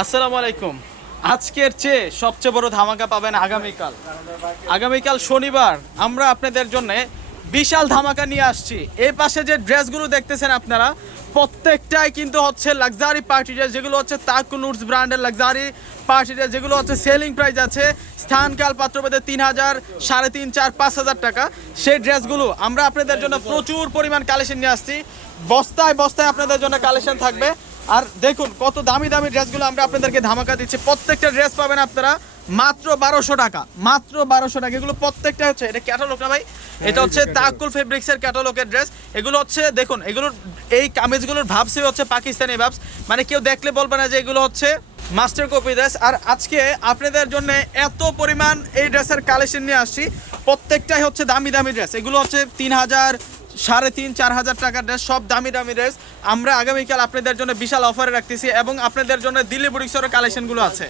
আসসালামু আলাইকুম। আজকের চেয়ে সবচেয়ে বড় ধামাকা পাবেন আগামীকাল। আগামীকাল শনিবার আমরা আপনাদের জন্য বিশাল ধামাকা নিয়ে আসছি। এই পাশে যে ড্রেসগুলো দেখতেছেন আপনারা, প্রত্যেকটাই কিন্তু হচ্ছে লাক্সারি পার্টি ড্রেস যেগুলো হচ্ছে তাকুনুটস ব্র্যান্ডের লাক্সারি পার্টি ড্রেস যেগুলো হচ্ছে সেলিং প্রাইস আছে স্থানকাল পাত্রভেদে তিন হাজার, সাড়ে তিন, চার, পাঁচ হাজার টাকা। সেই ড্রেসগুলো আমরা আপনাদের জন্য প্রচুর পরিমাণ কালেকশন নিয়ে আসছি। বস্তায় বস্তায় আপনাদের জন্য কালেকশন থাকবে। আর দেখুন কত দামি দামি ড্রেসগুলো আমরা আপনাদেরকে ধামাকা দিচ্ছি। প্রত্যেকটা ড্রেস পাবেন আপনারা মাত্র বারোশো টাকা মাত্র বারোশো টাকা। এগুলো প্রত্যেকটা হচ্ছে এটা ক্যাটালগ না ভাই? এটা হচ্ছে তাকুল ফেব্রিক্সের ক্যাটালগের ড্রেস। এগুলো হচ্ছে দেখুন এগুলোর এই কামিজগুলোর ভাবসি হচ্ছে পাকিস্তানি ভাবস। মানে কেউ দেখলে বলবে না যে এগুলো হচ্ছে মাস্টার কপি ড্রেস আর আজকে আপনাদের জন্য এত পরিমাণ এই ড্রেসের কালেকশন নিয়ে আসছি। প্রত্যেকটাই হচ্ছে দামি দামি ড্রেস এগুলো হচ্ছে তিন হাজার সাড়ে তিন, চার হাজার টাকার ড্রেস সব দামি দামি ড্রেস আমরা আগামীকাল আপনাদের জন্য বিশাল অফারে রাখতেছি এবং আপনাদের জন্য দিল্লি বুটিক্সের কালেকশনগুলো আছে।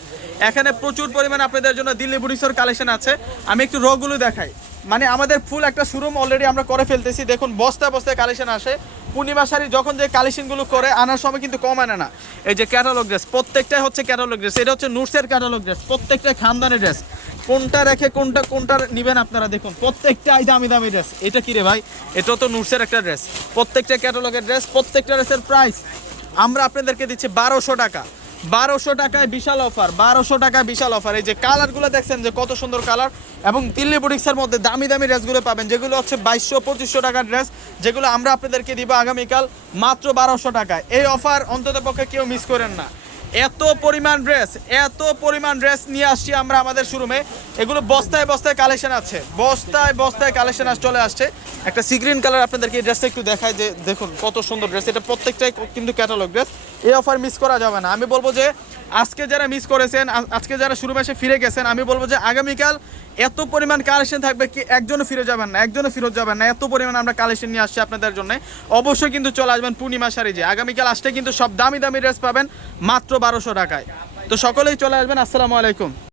এখানে প্রচুর পরিমাণে আপনাদের জন্য দিল্লি বুটিক্সের কালেকশন আছে। আমি একটু রোগুলো দেখাই। মানে আমাদের ফুল একটা শোরুম অলরেডি আমরা করে ফেলতেছি। দেখুন, বস্তায় বস্তায় কালেকশন আসে। পূর্ণিমা শাড়ি যখন যে কালেকশনগুলো করে, আনার সময় কিন্তু কম আনে না। এই যে ক্যাটালগ ড্রেস প্রত্যেকটাই হচ্ছে ক্যাটালগ ড্রেস এটা হচ্ছে নুটসের ক্যাটালগ ড্রেস প্রত্যেকটাই খানদানি ড্রেস কোনটা রেখে কোনটা কোনটা নেবেন আপনারা দেখুন প্রত্যেকটাই দামি দামি ড্রেস এটা কি রে ভাই? এটা তো নুটসের একটা ড্রেস প্রত্যেকটা ক্যাটালগের ড্রেস প্রত্যেকটা ড্রেসের প্রাইস আমরা আপনাদেরকে দিচ্ছি বারোশো টাকা। বারোশো টাকায় বিশাল অফার বারোশো টাকায় বিশাল অফার এই যে কালারগুলো দেখছেন যে কত সুন্দর কালার এবং দিল্লি বুটিক্সের মধ্যে দামি দামি ড্রেসগুলো পাবেন, যেগুলো হচ্ছে বাইশশো, পঁচিশশো টাকার ড্রেস যেগুলো আমরা আপনাদেরকে দিব আগামীকাল মাত্র বারোশো টাকায়। এই অফার অন্তত পক্ষে কেউ মিস করেন না। এত পরিমাণ ড্রেস এত পরিমাণ ড্রেস নিয়ে আসছি আমরা আমাদের শোরুমে এগুলো বস্তায় বস্তায় কালেকশন আছে। বস্তায় বস্তায় কালেকশন চলে আসছে। একটা সিগ্রিন কালার আপনাদেরকে এই ড্রেসটা একটু দেখায় যে দেখুন কত সুন্দর ড্রেস এটা প্রত্যেকটাই কিন্তু ক্যাটালগ ড্রেস এই অফার মিস করা যাবে না। আমি বলব যে আজকে যারা মিস করেছেন আজকে যারা শুরু মাসে ফিরে গেছেন, আমি বলব যে আগামীকাল এত পরিমাণ কালেকশন থাকবে কি একজনও ফিরে যাবেন না, একজনও ফিরত যাবেন না। এত পরিমাণ আমরা কালেকশন নিয়ে আসছি আপনাদের জন্য। অবশ্যই কিন্তু চলে আসবেন পূর্ণিমা শাড়ি যে আগামীকাল আসতে কিন্তু সব দামি দামি ড্রেস পাবেন মাত্র বারোশো টাকায়। তো সকলেই চলে আসবেন। আসসালামু আলাইকুম।